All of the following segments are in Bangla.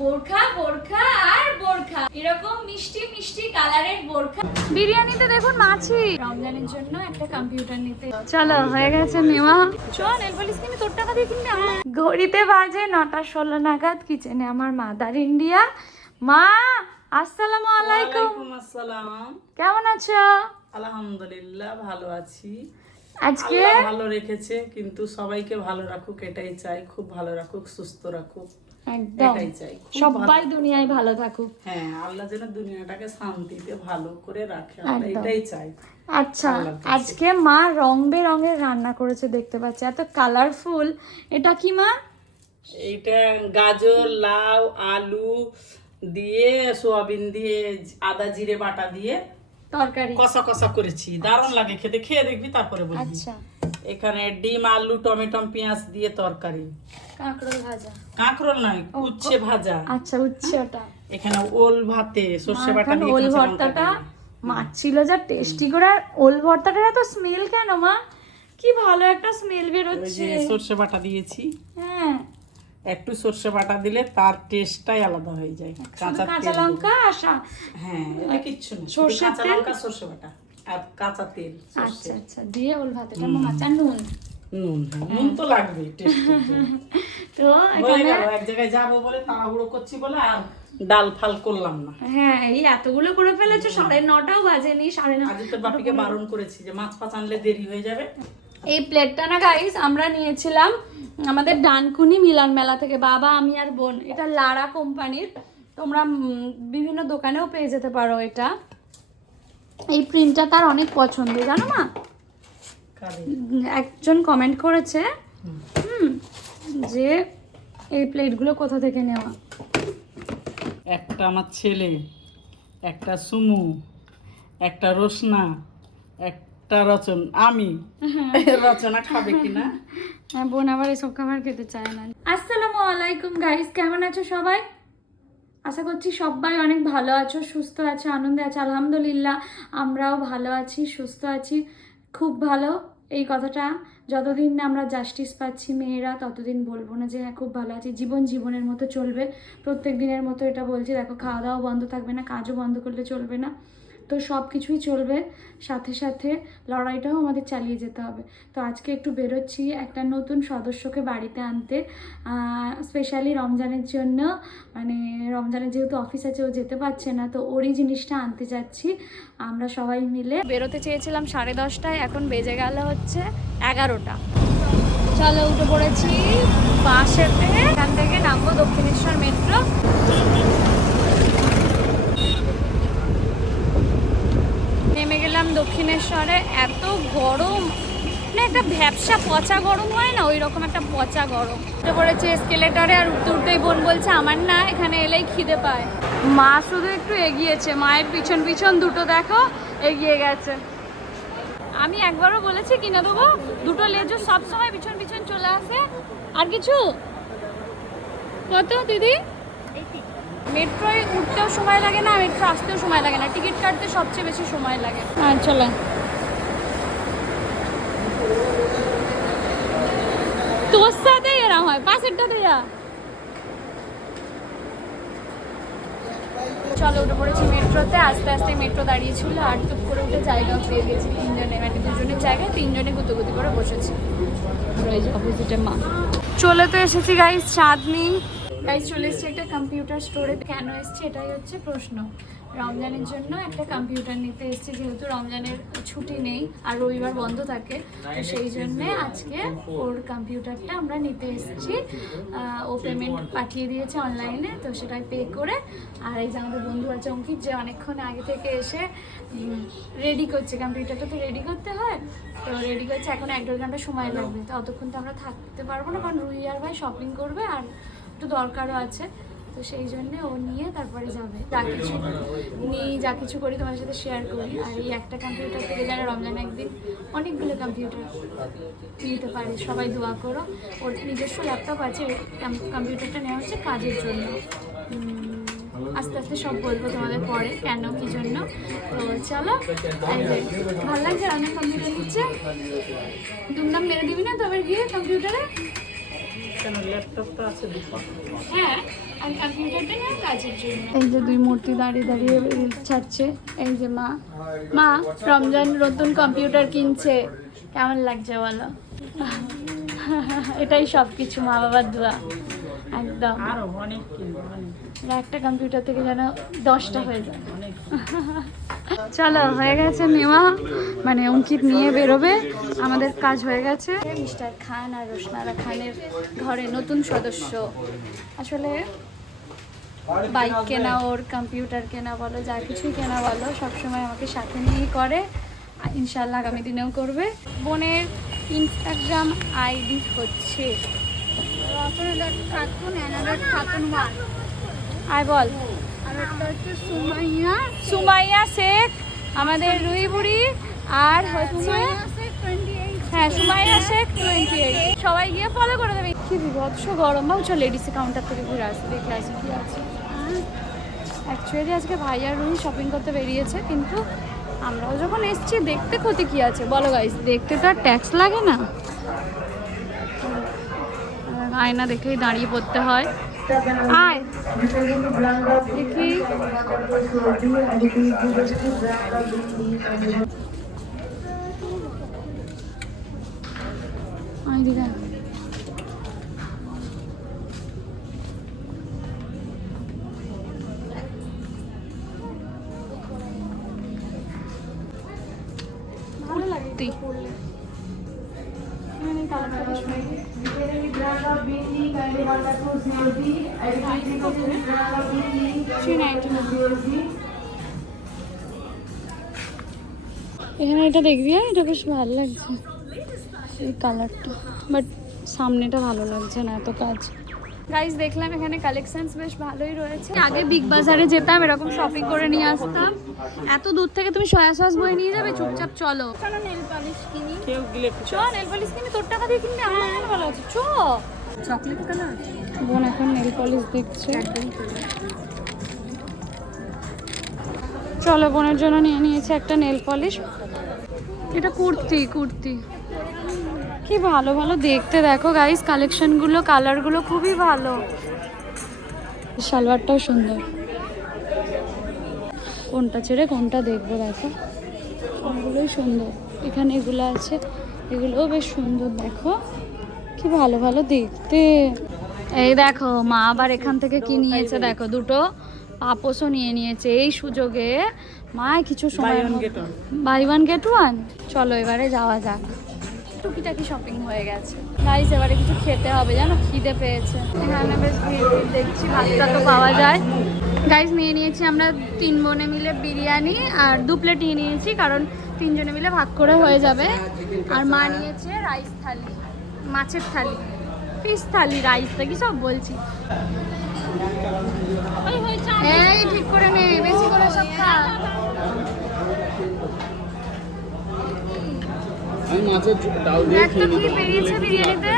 বোরখা বোরখা আর বোরখা। এরকম মিষ্টি মিষ্টি কালারের বোরখা। বিরিয়ানিতে দেখুন মাছি। রমজানের জন্য একটা কম্পিউটার নিতে। চলো হয়ে গেছে নেওয়া। চল নেল পলিশ কিনে তোর টাকা দিয়ে কিনবি ঘড়িতে বাজে নটা ষোলো নাগাদ কিচেনে আমার মাদার ইন্ডিয়া মা আসসালামু আলাইকুম। ওয়ালাইকুম আসসালাম। কেমন আছো? আলহামদুলিল্লাহ ভালো আছি। আজকে? ভালো রেখেছে কিন্তু সবাইকে ভালো রাখুক এটাই চাই। খুব ভালো রাখুক সুস্থ রাখুক একদম। সবাই দুনিয়ায় ভালো থাকুক। হ্যাঁ আল্লাহ যেন দুনিয়াটাকে শান্তিতে ভালো করে রাখে। আমরা এটাই চাই। আচ্ছা আজকে মা রং বেরঙের রান্না করেছে দেখতে পাচ্ছি। এত কালারফুল এটা কি মা? এটা গাজর লাউ আলু দিয়ে সোয়াবিন দিয়ে আদা জিরে বাটা দিয়ে তরকারি। কষা কষা করেছি। দারুণ লাগে খেতে। খেয়ে দেখবি তারপরে বলবি। আচ্ছা। এখানে ডিম আলু টমেটো পেঁয়াজ দিয়ে তরকারি। কাঁকরোল ভাজা। কাঁকরোল নয় উচ্ছে ভাজা। আচ্ছা উচ্ছে ওটা। এখানে ওল ভাতে সর্ষে বাটা দিয়ে ওল ভর্তাটা। মাছ ছিল যা টেস্টি করে। আর ওল ভর্তাটার এত স্মেল কেন মা? কি ভালো একটা স্মেল বেরোচ্ছে। সর্ষে বাটা দিয়েছি। হ্যাঁ। একটু সর্ষে বাটা দিলে তার টেস্টটাই আলাদা হয়ে যায়। কাঁচা কাঁচা লঙ্কা আসা হ্যাঁ এটা কিচ্ছু না শুধু সর্ষের কাঁচা লঙ্কা সর্ষে বাটা আর কাঁচা তেল আচ্ছা আচ্ছা দিয়ে ওল ভাতেটা মাছ আর নুন। নুন হ্যাঁ, নুন তো লাগবে তো এখানে এক জায়গায় যাব বলে তাড়াহুড়ো করছি বলে আর ডাল ফাল করলাম না। হ্যাঁ এই এতগুলো করে ফেলেছো সাড়ে নটাও বাজেনি সাড়ে ন আজ তো বাপিকে বারণ করেছি যে মাছ ফাছ আনলে দেরি হয়ে যাবে। এই প্লেটটা না গাইস আমরা নিয়েছিলাম আমাদের ডানকুনি মিলন মেলা থেকে বাবা আমি আর বোন। এটা লারা কোম্পানির। তোমরা বিভিন্ন দোকানেও পেয়ে যেতে পারো এটা। এই প্রিন্টটা তার অনেক পছন্দ জানো মা? কারে একজন কমেন্ট করেছে হুম। যে এই প্লেটগুলো কোথা থেকে নেওয়া? একটা আমার ছেলে একটা সুমু একটা রোশনা একটা রচন আমি। রচনা খাবে কিনা? হ্যাঁ বোন আবার এসব খাবার খেতে চায় না। আসসালামু আলাইকুম গাইস কেমন আছো সবাই? আশা করছি সবাই অনেক ভালো আছো সুস্থ আছো আনন্দে আছো আলহামদুলিল্লাহ। আমরাও ভালো আছি সুস্থ আছি খুব ভালো। এই কথাটা যতদিন না আমরা জাস্টিস পাচ্ছি মেয়েরা ততদিন বলব না যে হ্যাঁ খুব ভালো আছি। জীবন জীবনের মতো চলবে। প্রত্যেক দিনের মতো এটা বলছি দেখো খাওয়া দাওয়া বন্ধ থাকবে না কাজও বন্ধ করলে চলবে না। তো সব কিছুই চলবে। সাথে সাথে লড়াইটাও আমাদের চালিয়ে যেতে হবে। তো আজকে একটু বেরোচ্ছি একটা নতুন সদস্যকে বাড়িতে আনতে স্পেশালি রমজানের জন্য। মানে রমজানের যেহেতু অফিস আছে, ও যেতে পারছে না, তো ওরই জিনিসটা আনতে যাচ্ছি। আমরা সবাই মিলে বেরোতে চেয়েছিলাম সাড়ে দশটায়, এখন বেজে গেল হচ্ছে এগারোটা। চলো, উঠে পড়েছি বাসেতে। এখান থেকে নামবো দক্ষিণেশ্বর মেট্রো। গেলাম দক্ষিণেশ্বরে, এত গরম। না একটা ভ্যাবসা পচা গরম হয় না? ওই রকম একটা পচা গরম। উঠে পড়েছে এসকেলেটরে আর উঠতে উঠতেই বোন বলছে, আমার না, এখানে এলেই খিদে পায়। মা শুধু একটু এগিয়েছে। মায়ের পিছন পিছন দুটো দেখো, এগিয়ে গেছে। আমি একবারও বলেছি কিনে দেবো। দুটো লেজু সবসময় পিছন পিছন চলে আসে। আর কিছু? কত দিদি? মেট্রোয় উঠতেও সময় লাগে না মেট্রো আসতেও সময় লাগে না। টিকিট কাটতে সবচেয়ে বেশি সময় লাগে। হ্যাঁ চলো। তোর সাথেই এরম হয় পাশেরটাতে যা চলো উঠে পড়েছি মেট্রোতে। আস্তে আস্তে মেট্রো দাঁড়িয়েছিল আর টুক করে উঠে জায়গাও পেয়ে গেছি তিনজনে। মানে দুজনের জায়গায় তিনজনে গুতোগুতি করে বসেছি। যে অপোজিটে মা। চলে তো এসেছি গাইস চাঁদনি। গাইস চলে এসেছি একটা কম্পিউটার স্টোরে কেন এসেছি? এটাই হচ্ছে প্রশ্ন। রমজানের জন্য একটা কম্পিউটার নিতে এসেছি যেহেতু রমজানের ছুটি নেই আর রবিবার বন্ধ থাকে তো সেই জন্যে আজকে ওর কম্পিউটারটা আমরা নিতে এসেছি। ও পেমেন্ট পাঠিয়ে দিয়েছে অনলাইনে তো সেটাই পে করে। আর এই যে আমাদের বন্ধু আছে অঙ্কিত যে অনেকক্ষণ আগে থেকে এসে রেডি করছে। কম্পিউটারটা তো রেডি করতে হয় তো রেডি করছে। এখন এক দেড় ঘণ্টা সময় লাগবে। তো অতক্ষণ তো আমরা থাকতে পারব না কারণ রুই আর ভাই শপিং করবে আর একটু দরকারও আছে। তো সেই জন্যে ও নিয়ে তারপরে যাবে। যা কিছু নিয়ে যা কিছু করি তোমার সাথে শেয়ার করি। আর এই একটা কম্পিউটার থেকে যারা রমজান একদিন অনেকগুলো কম্পিউটার নিতে পারে। সবাই দোয়া করো। ওর নিজস্ব ল্যাপটপ আছে কম্পিউটারটা নেওয়া হচ্ছে কাজের জন্য। আস্তে আস্তে সব বলব তোমাদের পরে কেন কি জন্য। তো চলো ভালো লাগছে রান্নার কম্পিউটার নিচ্ছে। দুমদাম মেরে দিবি না তবে গিয়ে কম্পিউটারে এই যে দুই মূর্তি দাঁড়িয়ে দাঁড়িয়ে ছাড়ছে। এই যে মা। মা রমজান নতুন কম্পিউটার কিনছে। কেমন লাগছে বলো? এটাই সব কিছু মা বাবার দোয়া। একদম। আরও অনেক একটা কম্পিউটার থেকে যেন দশটা হয়ে যায়। অনেক। চলো হয়ে গেছে নেওয়া। মানে অঙ্কিত নিয়ে বেরোবে। আমাদের কাজ হয়ে গেছে। মিস্টার খান আর রোশনারা খানের ঘরে নতুন সদস্য। আসলে বাইক কেনা ওর কম্পিউটার কেনা বলো যা কিছুই কেনা বলো সবসময় আমাকে সাথে নিয়েই করে। ইনশাল্লাহ আগামী দিনেও করবে। বোনের ইনস্টাগ্রাম আইডি হচ্ছে। আয় বল। হচ্ছে সুমাইয়া সুমাইয়া শেখ আমাদের রুই বুড়ি আর হচ্ছে হ্যাঁ সুমাইয়া শেখ টোয়েন্টি এইট সবাই গিয়ে ফলো করে দেবে। কি বিভৎস গরম বা চল লেডিস কাউন্টার থেকে ঘুরে আসি দেখে আসি কি আছে। অ্যাকচুয়ালি আজকে ভাই আর রুহি শপিং করতে বেরিয়েছে কিন্তু আমরাও যখন এসছি দেখতে ক্ষতি কি আছে? বলো গাইস দেখতে তো আর ট্যাক্স লাগে না। আয়না দেখেই দাঁড়িয়ে পড়তে হয়। আয় দেখি। আয় দিদা। এখানে এটা দেখবি? হ্যাঁ এটা বেশ ভালো লাগছে। এই কালারটা বাট সামনেটা ভালো লাগছে না এত কাজ। গাইজ দেখলাম এখানে কালেকশনস বেশ ভালোই রয়েছে। আগে বিগ বাজারে যেতাম এরকম শপিং করে নিয়ে আসতাম। এত দূর থেকে তুমি সয়া সস বই নিয়ে যাবে? চুপচাপ চলো। নেল পালিশ কিনি। কেউ গেলে চ নেল পালিশ কিনি তোর টাকা দিয়ে কিনবি আমার কেন ভালো আছে। চ। চকলেট কালার বোন এখন নেল পলিশ দেখছে। চলো, বোনের জন্য নিয়ে নিয়েছে একটা নেল পলিশ এটা কুর্তি কুর্তি। কি ভালো ভালো। দেখতে দেখো গাইস কালেকশনগুলো কালারগুলো খুবই ভালো। সালোয়ারটাও সুন্দর। কোনটা ছেড়ে কোনটা দেখব, দেখো। সবগুলোই সুন্দর। এখানে এগুলো আছে। এগুলোও বেশ সুন্দর, দেখো। কি ভালো ভালো দেখতে। এই দেখো, মা আবার এখান থেকে কি নিয়েছে, দেখো, দুটো। পাপোসও নিয়ে নিয়েছে। এই সুযোগে মা কিছু সময়. বাই ওয়ান গেট ওয়ান চলো এবারে যাওয়া যাক। টুকিটাকি শপিং হয়ে গেছে। গাইস এবারে কিছু খেতে হবে জানো? খিদে পেয়েছে। এখানে বেশ ভিড় ভিড় দেখছি ভাতটা তো পাওয়া যায়। গাইস নিয়ে নিয়েছি আমরা তিন বোনে মিলে বিরিয়ানি আর দু প্লেট নিয়ে নিয়েছি কারণ তিনজনে মিলে ভাগ করে হয়ে যাবে। আর মা নিয়েছে রাইস থালি মাছের থালি ফিশ থালি রাইস কি সব বলছি। এই ঠিক করে নে বেশি করে সব খা। আমি মাছের ডাল দিয়ে দেখ তো কি বেরিয়েছে বিরিয়ানিতে।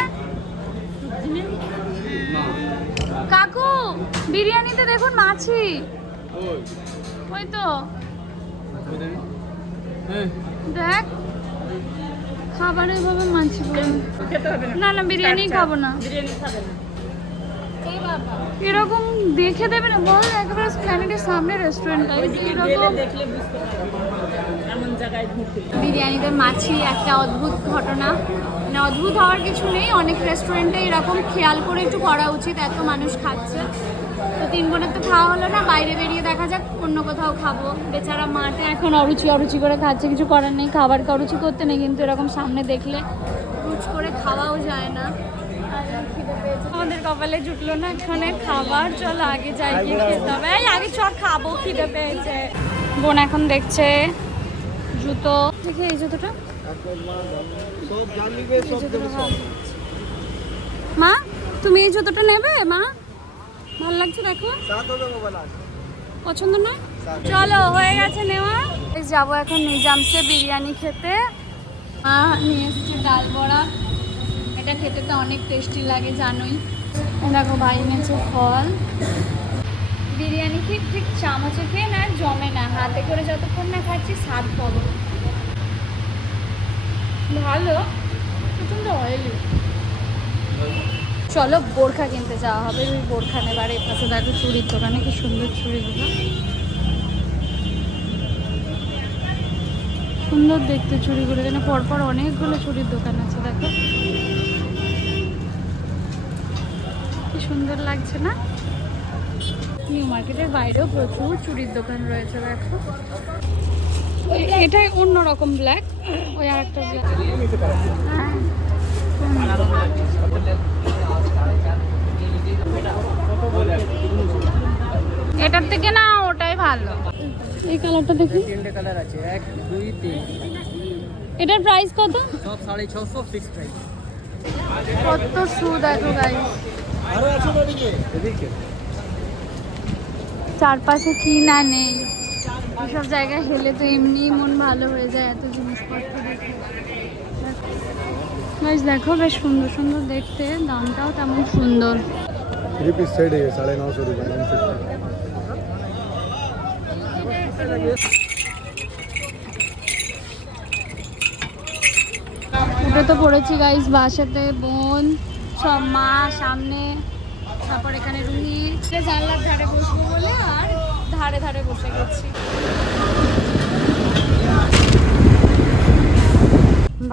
কাকু বিরিয়ানিতে দেখুন মাছি। ওই। ওই তো। হ্যাঁ। দেখ খাবার এইভাবে মাছি না। না বিরিয়ানি খাব না। বিরিয়ানি খাবে না। এরকম দেখে দেবে না বল একেবারে প্ল্যানেটের সামনে ঢুকে বিরিয়ানিতে মাছি একটা অদ্ভুত ঘটনা। মানে অদ্ভুত হওয়ার কিছু নেই অনেক রেস্টুরেন্টে এরকম খেয়াল করে একটু করা উচিত এত মানুষ খাচ্ছে। তো তিন বোনের তো খাওয়া হলো না বাইরে বেরিয়ে দেখা যাক অন্য কোথাও খাব। বেচারা মাঠে এখন অরুচি অরুচি করে খাচ্ছে কিছু করার নেই খাবার অরুচি করতে নেই কিন্তু এরকম সামনে দেখলে রুচ করে খাওয়াও যায় না। আমাদের কপালে জুটলো না, এখানে খাবার, চল আগে যাই গিয়ে খেতে হবে। এই, আগে চল খাব, খিদে পেয়েছে। বোন এখন দেখছে জুতো। দেখি এই জুতোটা। মা, তুমি এই জুতোটা নেবে? মা, ভালো লাগছে দেখো? পছন্দ না চলো, হয়ে গেছে নেওয়া। যাব এখন নিজামসে বিরিয়ানি খেতে। মা, নিয়ে এসেছে ডাল বড়া। এটা খেতে তো অনেক টেস্টি লাগে, জানোই। দেখো ভাই এনেছে ফল। বিরিয়ানি ঠিক ঠিক চামচে খেয়ে না জমে না? হাতে করে যতক্ষণ না খাচ্ছি, স্বাদ পাবো। ভালো, প্রচণ্ড অয়েলি চলো বোরখা কিনতে যাওয়া হবে, ওই বোরখা নেবার এর পাশে দেখো চুড়ির দোকানে কি সুন্দর চুড়িগুলো সুন্দর দেখতে চুড়িগুলো, এখানে পরপর অনেকগুলো চুড়ির দোকান আছে, দেখো। সুন্দর লাগছে না? নিউ মার্কেটের বাইরেও প্রচুর চুড়ির দোকান রয়েছে দেখো। এটাই অন্যরকম ব্ল্যাক ওই আর একটা ব্ল্যাক এটার থেকে না ওটাই ভালো। এই কালারটা দেখি। তিনটে কালার আছে এক দুই তিন। এটার প্রাইস কত? সব সাড়ে ছশো ফিক্স প্রাইস কত শু দেখো গাইস আরো আছে ওদিকে এদিকে চারপাশে কি না নেই এসব জায়গায় হেলে তো এমনিই মন ভালো হয়ে যায় এত জিনিসপত্র দেখে গাইস দেখো বেশ সুন্দর সুন্দর দেখতে দামটাও তেমন সুন্দর थ्री पीस सेट है साढ़े नौ सौ रुपये ঢুকে তো পড়েছি গাইস বাসাতে, বোন, সব মা, সামনে, তারপর এখানে রুহি। জানলার ধারে বসবো বলে আর ধারে ধারে বসে গেছি।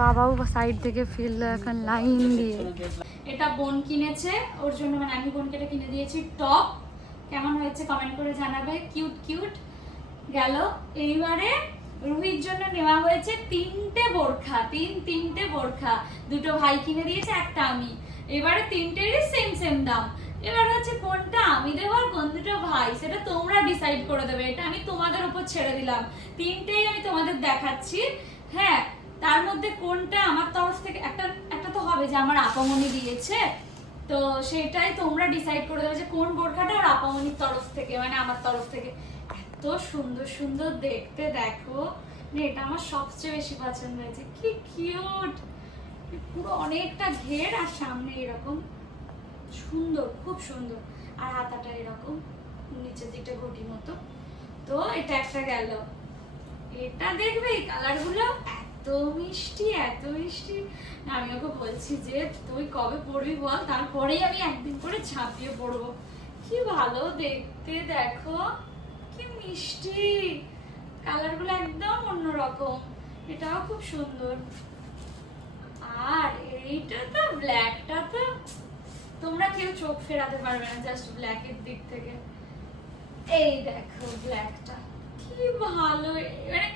বাবাও সাইড থেকে ফিল এখন লাইন দিয়ে। এটা বোন কিনেছে, ওর জন্য মানে আমি বোনকে এটা কিনে দিয়েছি। টপ কেমন হয়েছে কমেন্ট করে জানাবে। কিউট কিউট গেল। এইবারে রুহির জন্য নেওয়া হয়েছে তিনটে বোরখা, তিন তিনটে বোরখা। দুটো ভাই কিনে দিয়েছে, একটা আমি। এবারে তিনটেরই সেম সেম দাম। এবার হচ্ছে কোনটা আমি দেবো আর কোন দুটো ভাই, সেটা তোমরা ডিসাইড করে দেবে। এটা আমি তোমাদের উপর ছেড়ে দিলাম। তিনটেই আমি তোমাদের দেখাচ্ছি। হ্যাঁ তার মধ্যে কোনটা আমার তরফ থেকে, একটা একটা তো হবে যে আমার আপামনি দিয়েছে। তো সেটাই তোমরা ডিসাইড করে দেবে যে কোন বোরখাটা আর আপামনির তরফ থেকে মানে আমার তরফ থেকে। এত সুন্দর সুন্দর দেখতে দেখো। এটা আমার সবচেয়ে বেশি পছন্দ হয়েছে। কি কিউট পুরো অনেকটা ঘের আর সামনে এরকম সুন্দর, খুব সুন্দর। আর হাতাটা এরকম নিচের দিকটা ঘটি মতো। তো এটা একটা গেল। এটা দেখবে এই কালারগুলো? এত মিষ্টি এত মিষ্টি। আমি ওকে বলছি যে, তুই কবে পড়বি বল? তারপরেই আমি একদিন করে ছাপিয়ে পড়ব। কি ভালো দেখতে দেখো। মিষ্টি। কালারগুলো একদম অন্যরকম। এটাও খুব সুন্দর। আর এইটা তো ব্ল্যাকটা তো তোমরা কেউ চোখ ফেরাতে পারবে না জাস্ট ব্ল্যাকের দিক থেকে। এই দেখো ব্ল্যাকটা কি ভালো। মানে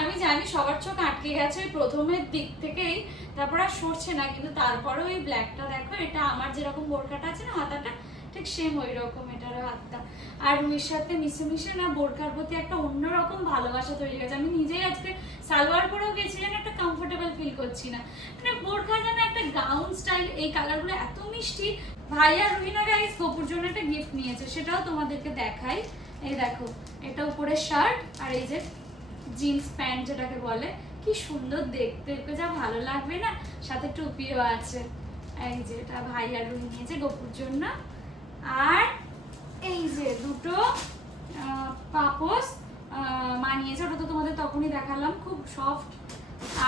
আমি জানি সবার চোখ আটকে গেছে ওই প্রথমের দিক থেকেই, তারপর আর সরছে না, কিন্তু তারপরেও ওই ব্ল্যাকটা দেখো, এটা আমার যেরকম বোরকাটা আছে না, হাতাটা ঠিক সেম ওই রকম এটারও হাতটা আর রুইর সাথে মিশে না বোরকার প্রতি একটা অন্যরকম ভালোবাসা তৈরি হয়েছে। আমি নিজেই আজকে সালোয়ার পরেও গেছিলাম একটা কমফোর্টেবল ফিল করছি না। মানে বোরখা যেন একটা গাউন স্টাইল এই কালারগুলো এত মিষ্টি। ভাই আর রুহিনা গাইস গোপুর জন্য একটা গিফট নিয়েছে, সেটাও তোমাদেরকে দেখাই। এই দেখো, এটা উপরে শার্ট আর এই যে জিন্স প্যান্ট যেটাকে বলে। কি সুন্দর দেখতে যা ভালো লাগবে না। সাথে টুপিও আছে। এই যে এটা ভাই আর রুহি নিয়েছে গোপুর জন্য। আর এই যে দুটো পাপোস মানিয়েছে ওটা তো তোমাদের তখনই দেখালাম খুব সফট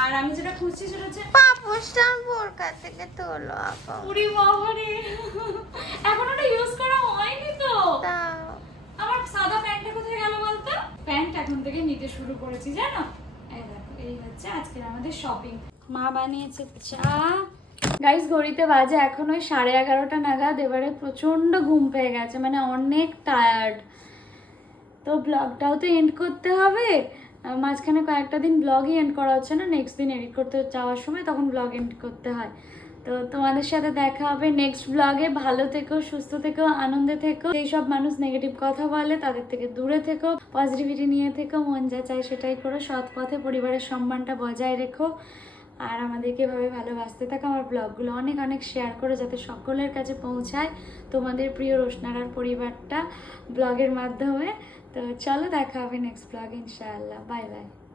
আর আমি যেটা খুঁজছি সেটা হচ্ছে পাপোসটা বোরকা থেকে তোলো আপা। পুরি বাবারে। এখন ওটা ইউজ করা হয়নি তো। আমার সাদা প্যান্টটা কোথায় গেল বলতো? প্যান্ট এখন থেকে নিতে শুরু করেছি জানো? এই দেখো এই হচ্ছে আজকের আমাদের শপিং মা বানিয়েছে চা গাইস ঘড়িতে বাজে এখন ওই সাড়ে এগারোটা নাগাদ, এবারে প্রচণ্ড ঘুম পেয়ে গেছে মানে অনেক টায়ার্ড তো ব্লগটাও তো এন্ড করতে হবে। মাঝখানে কয়েকটা দিন ব্লগই এন্ড করা হচ্ছে না নেক্সট দিন এডিট করতে যাওয়ার সময় তখন ব্লগ এন্ড করতে হয়। তো তোমাদের সাথে দেখা হবে নেক্সট ব্লগে ভালো থেকো, সুস্থ থেকো, আনন্দে থেকো। যেই সব মানুষ নেগেটিভ কথা বলে, তাদের থেকে দূরে থেকো। পজিটিভিটি নিয়ে থেকো, মন যা চায় সেটাই করো। সৎ পথে পরিবারের সম্মানটা বজায় রেখো। আর আমাদেরকে এভাবে ভালোবাসতে থাকো আমার ব্লগগুলো অনেক অনেক শেয়ার করো যাতে সকলের কাছে পৌঁছায় তোমাদের প্রিয় রোশনারার পরিবারটা ব্লগের মাধ্যমে। তো চলো দেখা হবে নেক্সট ব্লগ ইনশাআল্লাহ। Bye bye